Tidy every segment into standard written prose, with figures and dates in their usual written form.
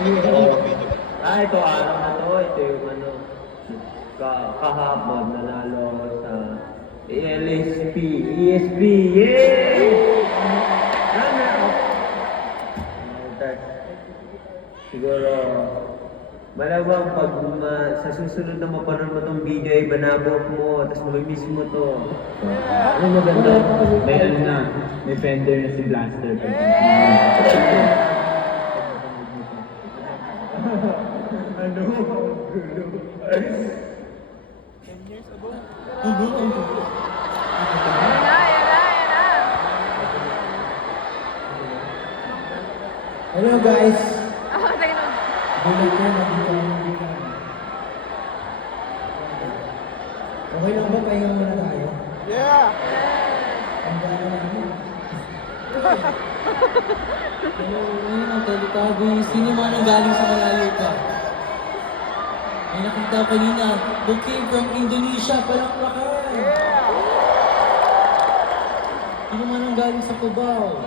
Ito araw na to. Ito yung ano, kahapon nanalo ako sa LSP, ESP, yay! Runner up. Siguro, malawang pag sa susunod na mapanood mo tong video ay banabot mo, tapos mamimiss mo to. Ano maganda? May ano na, may fender na si Blaster. Ano? Gulo. Hello guys! Tayo nun. Bulag na, nandito ang bilang. Okay lang ba? Pahinga muna tayo. Ang gano'n namin. Hello, ngayon ang Teletubbies. Sino man ang galing sa malayo pa? May nakita ko kanina, booking from Indonesia, palakpakan! Sino man ang galing sa Cubao?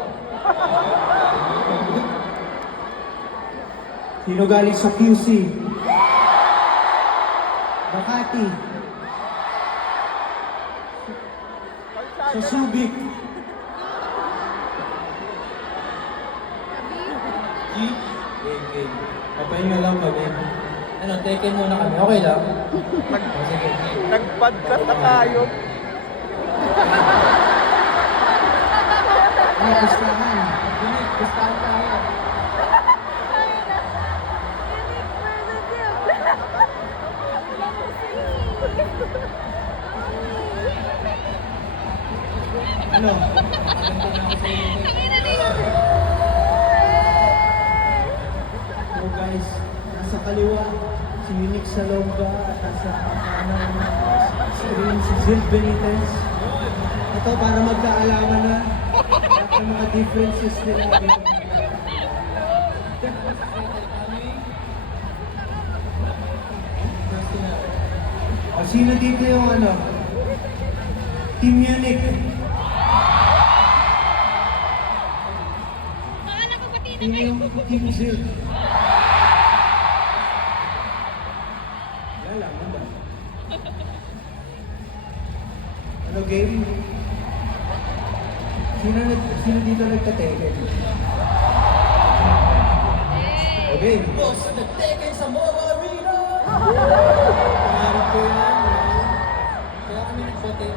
Sino galing sa QC? Makati. Sa Subic. Game. Papahinga lang kami. Ano, taken muna kami. Okay lang? Sige. Nag-podcast na tayo. Ano, gustahan. Binig, gustahan tayo. Ano? Maganda na ako sa inyo. So guys, nasa kaliwa, si Unique Salonga at nasa kanan screen si Zil Benitez. Ito para magkaalaman na lahat ng mga differences nila. O, sino dito yung ano? Team Unique. Sino yung Team Zil? Lalaman ba? Ano game? Sino dito nagtateken? Okay. Boss, nagteken sa Mall Arena! Pangarap ko yan. Kaya kami nagbote.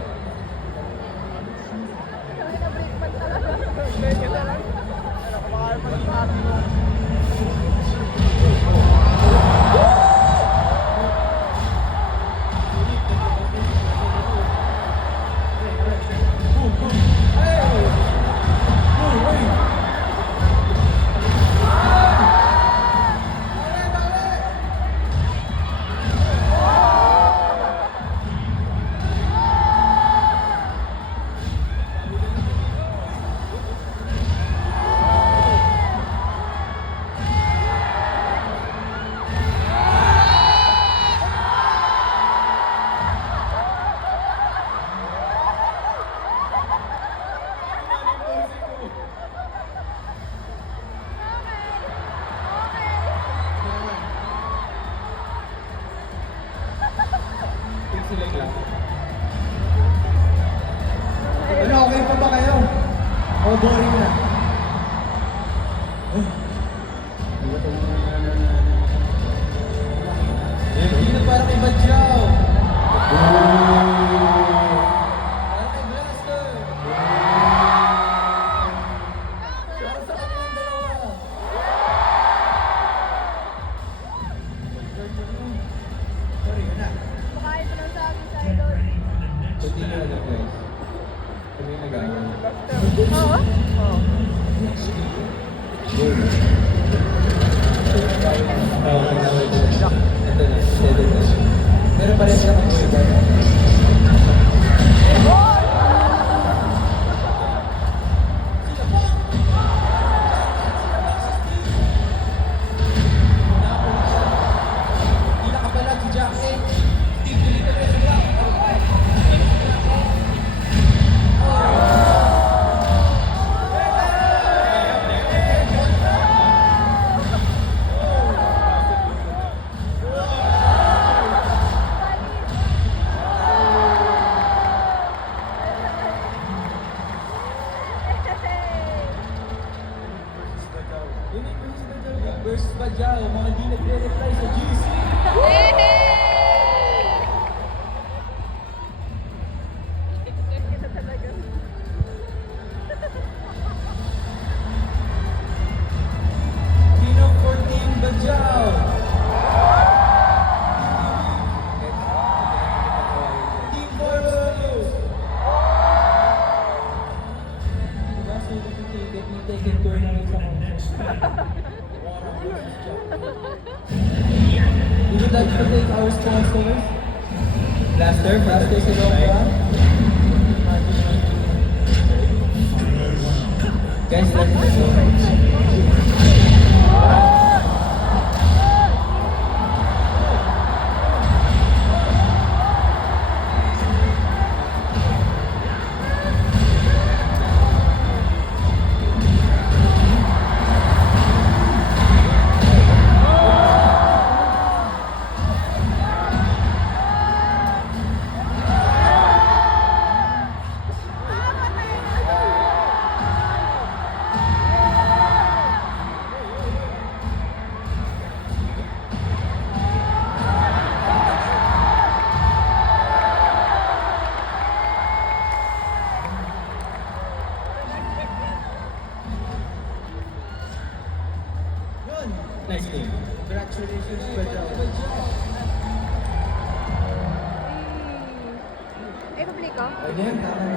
Ano, okay pa ba kayo? O boring na? Hindi na parang kay Badyaw. Parang kay Blaster. Parang sa kanilang dalawa. Sorry, yun na. Makain pa lang sa akin sa idol. Hindi na alam guys. Kami nag-aaral. Oo? versus Bajao, mga di nagre-reply sa GC. Ito talaga. Sino for Team Bajao? Team Force! Diba, so let me take it turn na rin sa We would like to thank our sponsors. Blaster Silonga. Guys, let's go. Yun. Nice game. Congratulations, Bajao. Eh, publiko? Again, tama na.